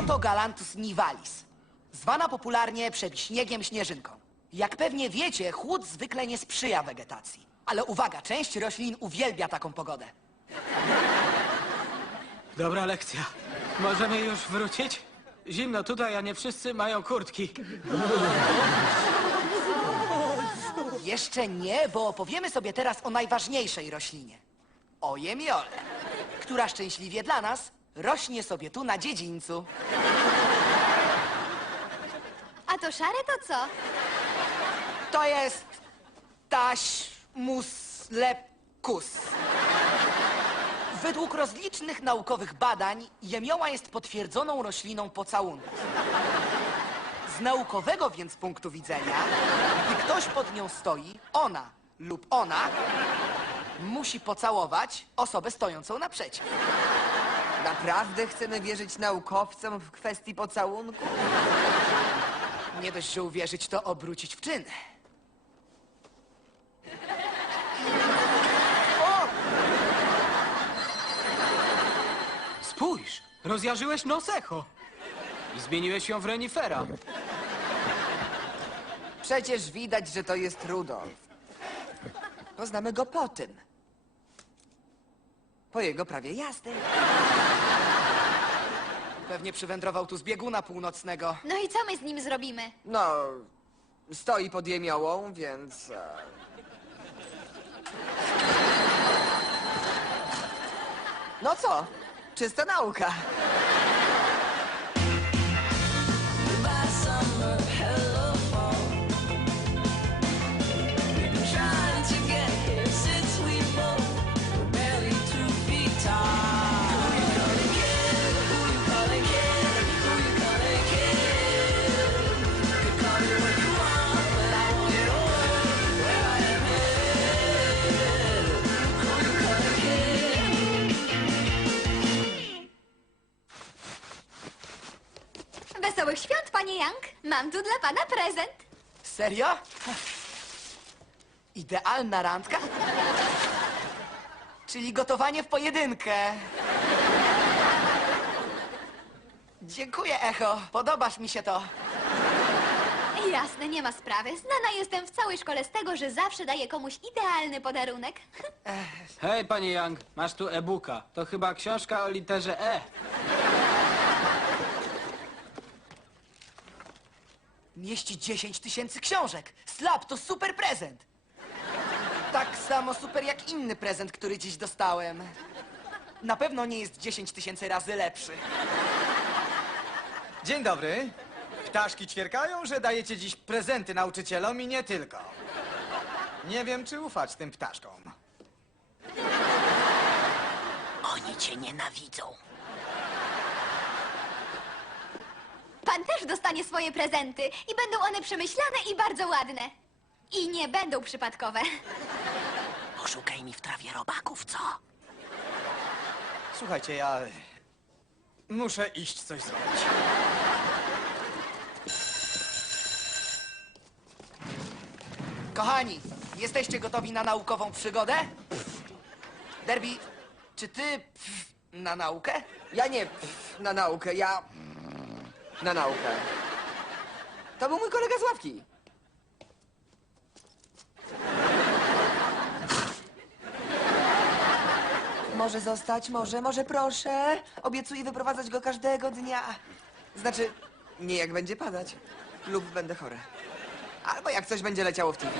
Oto Galantus nivalis, zwana popularnie przebiśniegiem śnieżynką. Jak pewnie wiecie, chłód zwykle nie sprzyja wegetacji. Ale uwaga, część roślin uwielbia taką pogodę. Dobra lekcja. Możemy już wrócić? Zimno tutaj, a nie wszyscy mają kurtki. Jeszcze nie, bo opowiemy sobie teraz o najważniejszej roślinie. O jemiole, która szczęśliwie dla nas rośnie sobie tu na dziedzińcu. A to szare to co? To jest taś muslepkus. Według rozlicznych naukowych badań jemioła jest potwierdzoną rośliną pocałunku. Z naukowego więc punktu widzenia, gdy ktoś pod nią stoi, ona lub ona musi pocałować osobę stojącą naprzeciw. Naprawdę chcemy wierzyć naukowcom w kwestii pocałunku? Nie dość, że uwierzyć, to obrócić w czyn. Spójrz, rozjarzyłeś nosecho. I zmieniłeś ją w renifera. Przecież widać, że to jest Rudolf. Poznamy go po tym. Po jego prawie jazdy. Pewnie przywędrował tu z bieguna północnego. No i co my z nim zrobimy? No, stoi pod jemiołą, więc... E... No co? Czysta nauka. Mam tu dla pana prezent. Serio? Idealna randka? Czyli gotowanie w pojedynkę. Dziękuję, Echo. Podobasz mi się to. Jasne, nie ma sprawy. Znana jestem w całej szkole z tego, że zawsze daję komuś idealny podarunek. Hej, panie Young, masz tu e-booka. To chyba książka o literze E. Mieści 10 tysięcy książek. Slap to super prezent. Tak samo super jak inny prezent, który dziś dostałem. Na pewno nie jest 10 tysięcy razy lepszy. Dzień dobry. Ptaszki ćwierkają, że dajecie dziś prezenty nauczycielom i nie tylko. Nie wiem, czy ufać tym ptaszkom. Oni cię nienawidzą. Pan też dostanie swoje prezenty i będą one przemyślane i bardzo ładne. I nie będą przypadkowe. Poszukaj mi w trawie robaków, co? Słuchajcie, ja muszę iść coś zrobić. Kochani, jesteście gotowi na naukową przygodę? Derby, czy ty pff, na naukę? Ja nie pff, na naukę, ja... Na naukę. To był mój kolega z ławki. Może zostać, może, może proszę. Obiecuję wyprowadzać go każdego dnia. Znaczy, nie jak będzie padać. Lub będę chora. Albo jak coś będzie leciało w TV.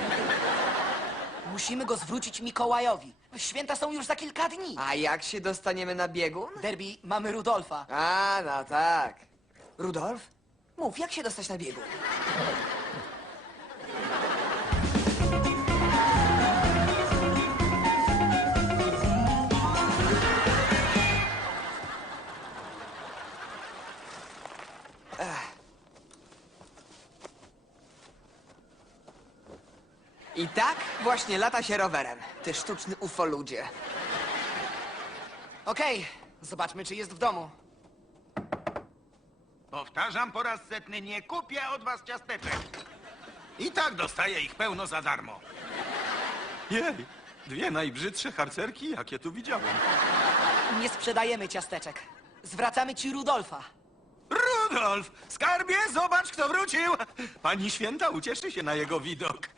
Musimy go zwrócić Mikołajowi. Święta są już za kilka dni. A jak się dostaniemy na biegun? Derby, mamy Rudolfa. A, no tak. Rudolf? Mów, jak się dostać na biegun? I tak właśnie lata się rowerem. Ty sztuczny ufo ludzie. Okej, zobaczmy, czy jest w domu. Powtarzam po raz setny, nie kupię od was ciasteczek. I tak dostaję ich pełno za darmo. Jej, dwie najbrzydsze harcerki, jakie tu widziałem. Nie sprzedajemy ciasteczek. Zwracamy ci Rudolfa. Ru! Rudolf! Skarbie, zobacz, kto wrócił! Pani święta ucieszy się na jego widok.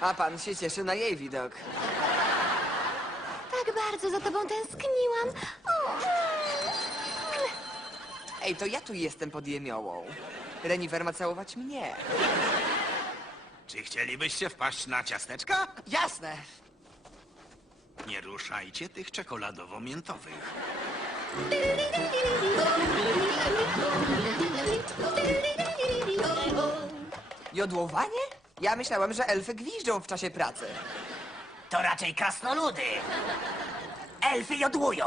A pan się cieszy na jej widok. Bardzo za tobą tęskniłam. O, Ej, to ja tu jestem pod jemiołą. Renifer ma całować mnie. Czy chcielibyście wpaść na ciasteczka? Jasne. Nie ruszajcie tych czekoladowo-miętowych. Jodłowanie? Ja myślałem, że elfy gwiżdżą w czasie pracy. To raczej krasnoludy. Elfy jodłują.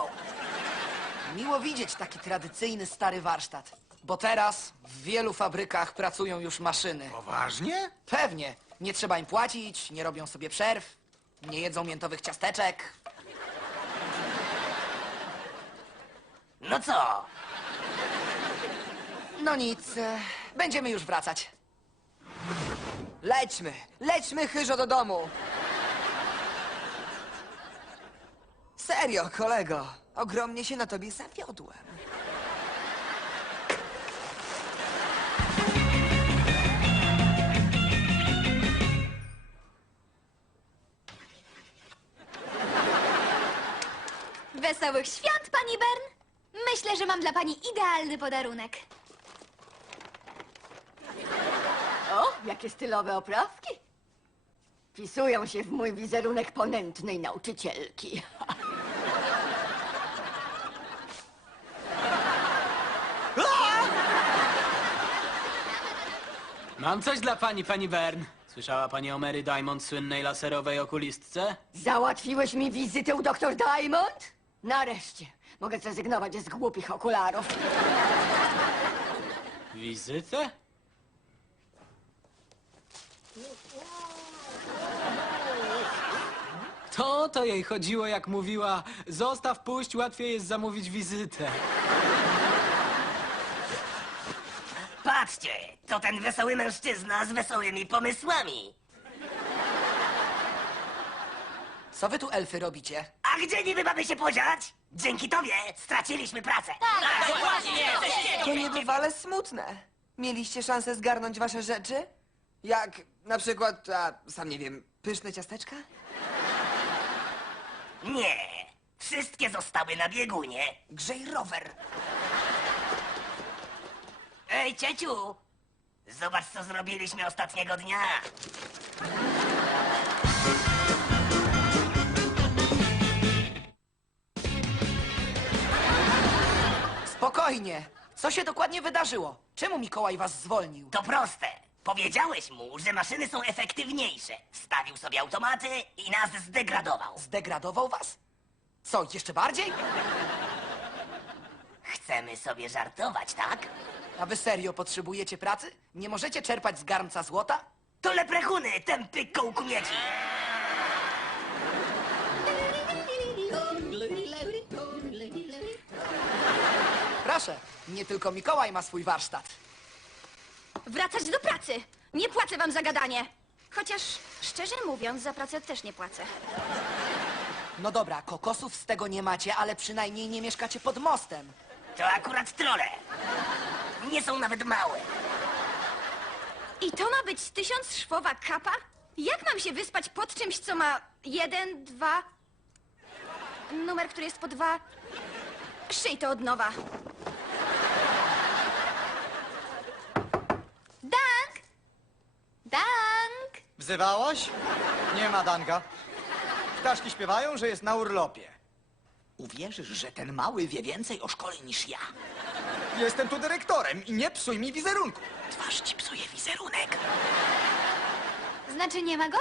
Miło widzieć taki tradycyjny stary warsztat. Bo teraz w wielu fabrykach pracują już maszyny. Poważnie? Pewnie. Nie trzeba im płacić, nie robią sobie przerw, nie jedzą miętowych ciasteczek. No co? No nic, e, będziemy już wracać. Lećmy, lećmy chyżo do domu. Serio, kolego. Ogromnie się na tobie zawiodłem. Wesołych świąt, pani Bern. Myślę, że mam dla pani idealny podarunek. O, jakie stylowe oprawki. Wpisują się w mój wizerunek ponętnej nauczycielki. Mam coś dla pani, pani Bern. Słyszała pani o Mary Diamond, słynnej laserowej okulistce? Załatwiłeś mi wizytę u doktor Diamond? Nareszcie. Mogę zrezygnować z głupich okularów. Wizytę? To o to jej chodziło, jak mówiła, zostaw, puść, łatwiej jest zamówić wizytę. Patrzcie, to ten wesoły mężczyzna z wesołymi pomysłami. Co wy tu elfy robicie? A gdzie niby mamy się podziać? Dzięki tobie straciliśmy pracę. To niebywale smutne. Mieliście szansę zgarnąć wasze rzeczy? Jak na przykład, a, sam nie wiem, pyszne ciasteczka? Nie, wszystkie zostały na biegunie. Grzej rower. Ej, cieciu! Zobacz, co zrobiliśmy ostatniego dnia. Spokojnie. Co się dokładnie wydarzyło? Czemu Mikołaj was zwolnił? To proste. Powiedziałeś mu, że maszyny są efektywniejsze. Wstawił sobie automaty i nas zdegradował. Zdegradował was? Co, jeszcze bardziej? Chcemy sobie żartować, tak? A wy serio potrzebujecie pracy? Nie możecie czerpać z garnca złota? To leprechuny, tępy kołkumieci. Proszę, nie tylko Mikołaj ma swój warsztat. Wracać do pracy. Nie płacę wam za gadanie. Chociaż, szczerze mówiąc, za pracę też nie płacę. No dobra, kokosów z tego nie macie, ale przynajmniej nie mieszkacie pod mostem. To akurat trole. Nie są nawet małe. I to ma być tysiąc szwowa kapa? Jak mam się wyspać pod czymś, co ma jeden, dwa... Numer, który jest po dwa... Szyj to od nowa. Dank! Dank! Wzywałaś? Nie ma Danga. Ptaszki śpiewają, że jest na urlopie. Uwierzysz, że ten mały wie więcej o szkole niż ja? Jestem tu dyrektorem i nie psuj mi wizerunku. Twarz ci psuje wizerunek. Znaczy nie ma go?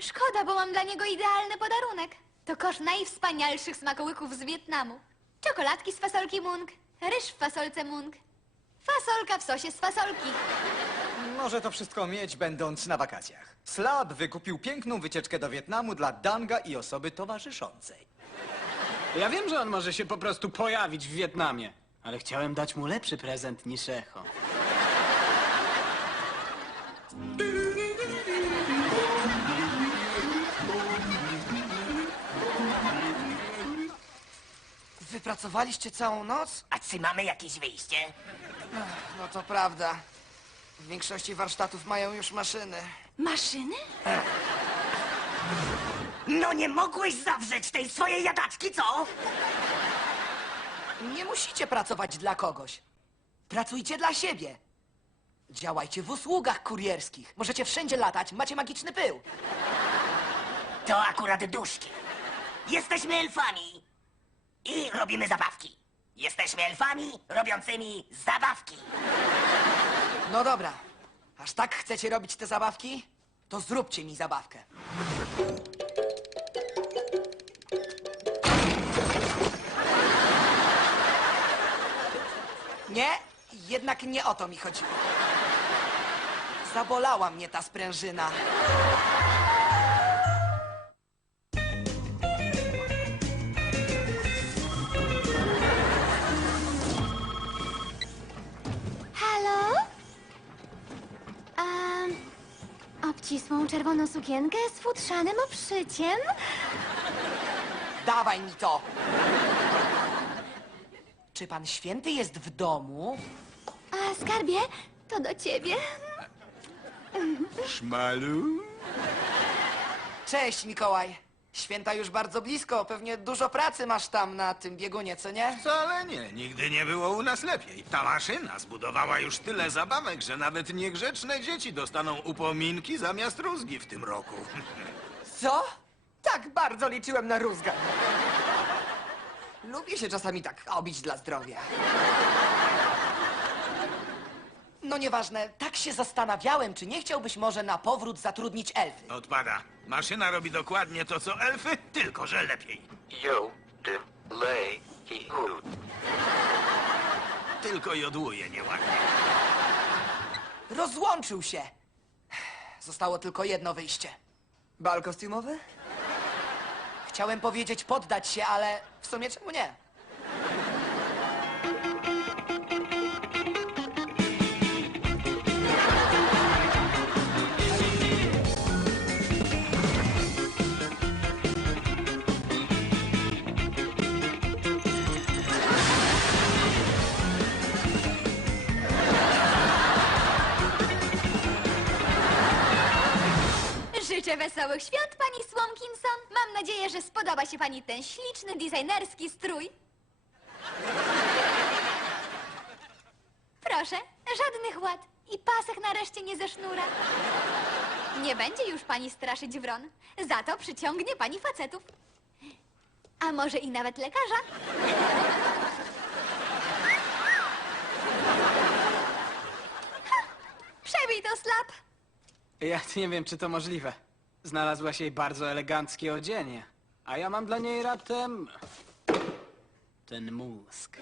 Szkoda, bo mam dla niego idealny podarunek. To kosz najwspanialszych smakołyków z Wietnamu. Czekoladki z fasolki Mung, ryż w fasolce Mung, fasolka w sosie z fasolki. Może to wszystko mieć, będąc na wakacjach. Slab wykupił piękną wycieczkę do Wietnamu dla Danga i osoby towarzyszącej. Ja wiem, że on może się po prostu pojawić w Wietnamie, ale chciałem dać mu lepszy prezent niż echo. Wypracowaliście całą noc? A czy mamy jakieś wyjście? No to prawda. W większości warsztatów mają już maszyny. Maszyny? No nie mogłeś zawrzeć tej swojej jadaczki, co? Nie musicie pracować dla kogoś. Pracujcie dla siebie. Działajcie w usługach kurierskich. Możecie wszędzie latać, macie magiczny pył. To akurat duszki. Jesteśmy elfami i robimy zabawki. Jesteśmy elfami robiącymi zabawki. No dobra. Aż tak chcecie robić te zabawki? To zróbcie mi zabawkę. Nie, jednak nie o to mi chodziło. Zabolała mnie ta sprężyna. Halo? Um, obcisłą czerwoną sukienkę z futrzanym obszyciem? Dawaj mi to! Czy pan święty jest w domu? A skarbie, to do ciebie. Szmalu? Cześć, Mikołaj. Święta już bardzo blisko. Pewnie dużo pracy masz tam na tym biegunie, co nie? Wcale nie, nigdy nie było u nas lepiej. Ta maszyna zbudowała już tyle zabawek, że nawet niegrzeczne dzieci dostaną upominki zamiast rózgi w tym roku. Co? Tak bardzo liczyłem na rózgę. Lubię się czasami tak obić dla zdrowia. No nieważne, tak się zastanawiałem, czy nie chciałbyś może na powrót zatrudnić elfy. Odpada. Maszyna robi dokładnie to, co elfy, tylko że lepiej. Yo, de lay, he hoot. Tylko jodłuje nieładnie. Rozłączył się. Zostało tylko jedno wyjście. Bal kostiumowy? Chciałem powiedzieć poddać się, ale w sumie czemu nie? Życzę wesołych świąt, nadzieję, że spodoba się pani ten śliczny, designerski strój. Proszę, żadnych ład. I pasek nareszcie nie ze sznura. Nie będzie już pani straszyć wron. Za to przyciągnie pani facetów. A może i nawet lekarza? Przebij to, slap. Ja nie wiem, czy to możliwe. Znalazłaś jej bardzo eleganckie odzienie. A ja mam dla niej raptem... ten mózg.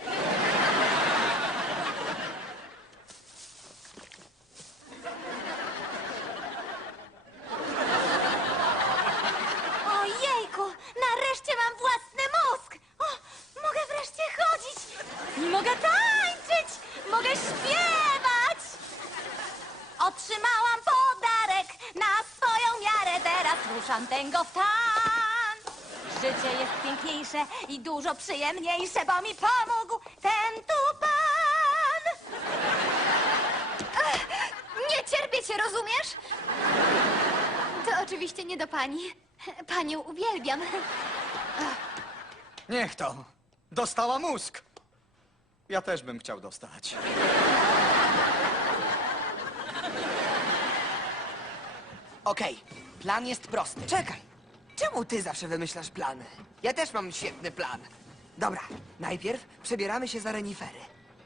Ojejku, nareszcie mam własny mózg! O, mogę wreszcie chodzić! Mogę tańczyć! Mogę śpiewać! Otrzymałam podarek na swoją miarę, teraz ruszam tęgo w tan. Życie jest piękniejsze i dużo przyjemniejsze, bo mi pomógł ten tu pan! Ech, nie cierpię cię, rozumiesz? To oczywiście nie do pani. Panią uwielbiam. Niech to. Dostała mózg. Ja też bym chciał dostać. Okej, plan jest prosty. Czekaj. Czemu ty zawsze wymyślasz plany? Ja też mam świetny plan. Dobra, najpierw przebieramy się za renifery.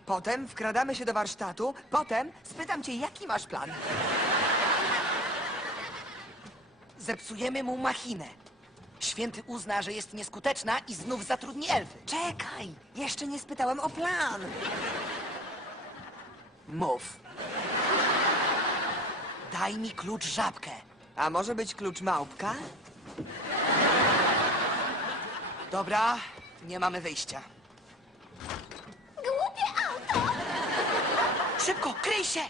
Potem wkradamy się do warsztatu. Potem spytam cię, jaki masz plan. Zepsujemy mu machinę. Święty uzna, że jest nieskuteczna i znów zatrudni elfy. Czekaj, jeszcze nie spytałem o plan. Mów. Daj mi klucz żabkę. A może być klucz małpka? Dobra, nie mamy wyjścia. Głupie auto! Szybko, kryj się!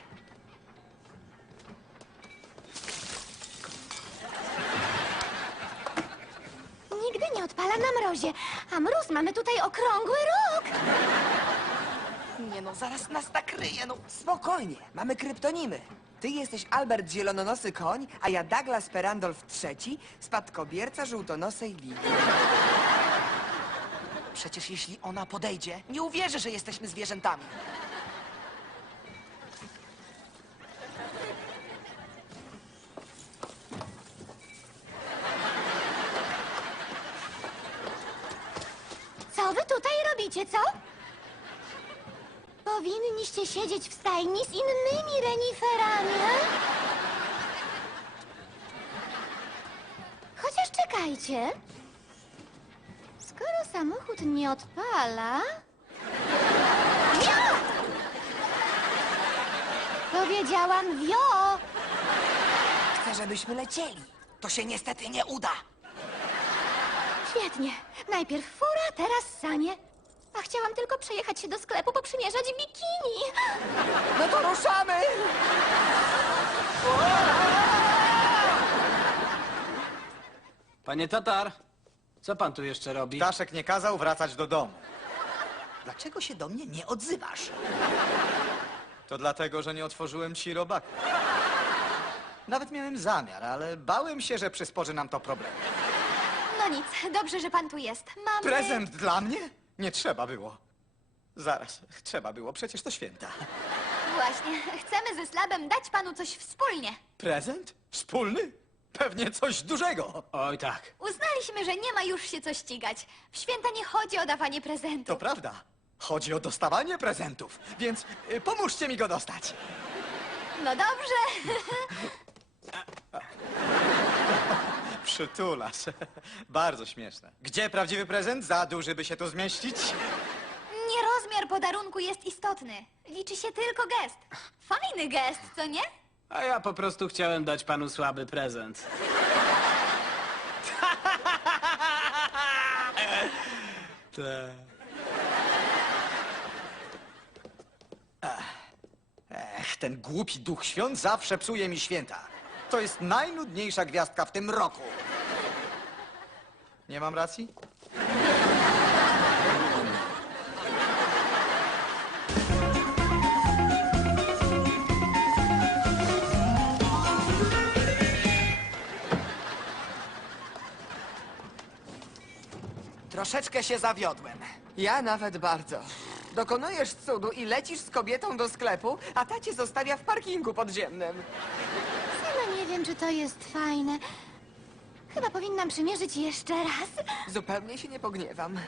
Nigdy nie odpadł zapala na mrozie. A mróz mamy tutaj okrągły róg. Nie no, zaraz nas nakryje, no. Spokojnie, mamy kryptonimy. Ty jesteś Albert Zielononosy Koń, a ja Douglas Perandolf III, spadkobierca żółtonosej lili. Przecież jeśli ona podejdzie, nie uwierzy, że jesteśmy zwierzętami. Co wy tutaj robicie, co? Powinniście siedzieć w stajni z innymi reniferami, a? Chociaż Skoro samochód nie odpala... Wio! Powiedziałam wio! Chcę, żebyśmy lecieli. To się niestety nie uda. Świetnie. Najpierw fura, teraz sanie. A chciałam tylko przejechać się do sklepu, poprzymierzać bikini. No to ruszamy! Panie Tatar, co pan tu jeszcze robi? Ptaszek nie kazał wracać do domu. Dlaczego się do mnie nie odzywasz? To dlatego, że nie otworzyłem ci robaku. Nawet miałem zamiar, ale bałem się, że przysporzy nam to problem. No nic, dobrze, że pan tu jest. Mamy... Prezent dla mnie? Nie trzeba było. Zaraz, trzeba było, przecież to święta. Właśnie, chcemy ze Slabem dać panu coś wspólnie. Prezent? Wspólny? Pewnie coś dużego. Oj tak. Uznaliśmy, że nie ma już się co ścigać. W święta nie chodzi o dawanie To prezentów. prawda. Chodzi o dostawanie prezentów, więc y, pomóżcie mi go dostać. No dobrze. Przytulas. Bardzo śmieszne. Gdzie prawdziwy prezent? Za duży, by się tu zmieścić? Nie rozmiar podarunku jest istotny. Liczy się tylko gest. Fajny gest, co nie? A ja po prostu chciałem dać panu słaby prezent. Te. Ech, ten głupi duch świąt zawsze psuje mi święta. To jest najnudniejsza gwiazdka w tym roku. Nie mam racji? Troszeczkę się zawiodłem. Ja nawet bardzo. Dokonujesz cudu i lecisz z kobietą do sklepu, a ta cię zostawia w parkingu podziemnym. Sama nie wiem, czy to jest fajne. Chyba powinnam przymierzyć jeszcze raz. Zupełnie się nie pogniewam.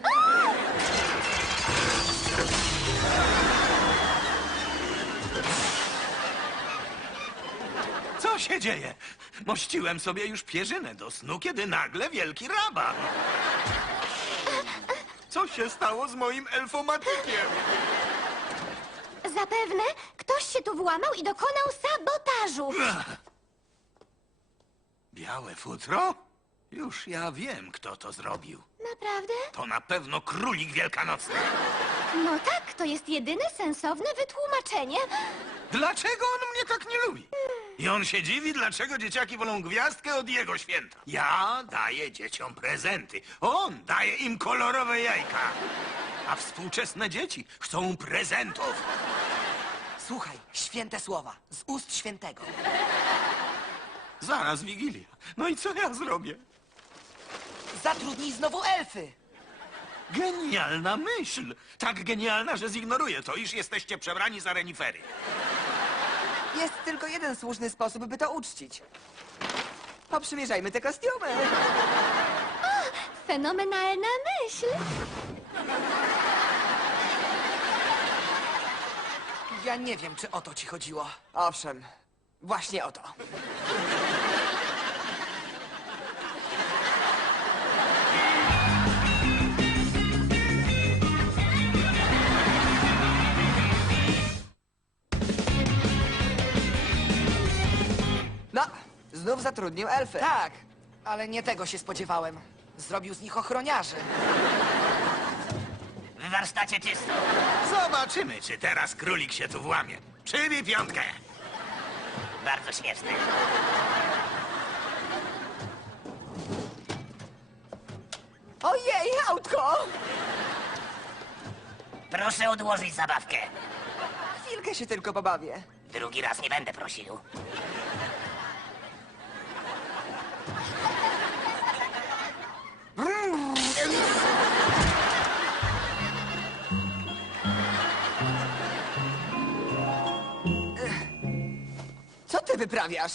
Co się dzieje? Mościłem sobie już pierzynę do snu, kiedy nagle wielki raban. Co się stało z moim elfomatykiem? Zapewne ktoś się tu włamał i dokonał sabotażu. Białe futro? Już ja wiem, kto to zrobił. Naprawdę? To na pewno królik wielkanocny. No tak, to jest jedyne sensowne wytłumaczenie. Dlaczego on mnie tak nie lubi? I on się dziwi, dlaczego dzieciaki wolą gwiazdkę od jego święta. Ja daję dzieciom prezenty. On daje im kolorowe jajka. A współczesne dzieci chcą prezentów. Słuchaj, święte słowa, z ust świętego. Zaraz Wigilia. No i co ja zrobię? Zatrudnij znowu elfy. Genialna myśl. Tak genialna, że zignoruję to, iż jesteście przebrani za renifery. Jest tylko jeden słuszny sposób, by to uczcić. Poprzymierzajmy te kostiumy. Fenomenalna myśl. Ja nie wiem, czy o to ci chodziło. Owszem, właśnie o to. Znów zatrudnił elfy. Tak, ale nie tego się spodziewałem. Zrobił z nich ochroniarzy. W warsztacie czysto. Zobaczymy, czy teraz królik się tu włamie. Przybij piątkę. Bardzo śmieszne. Ojej, autko! Proszę odłożyć zabawkę. Chwilkę się tylko pobawię. Drugi raz nie będę prosił. Co ty wyprawiasz?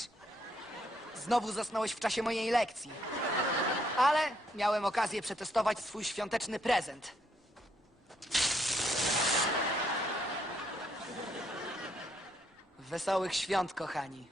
Znowu zasnąłeś w czasie mojej lekcji. Ale miałem okazję przetestować swój świąteczny prezent. Wesołych świąt, kochani.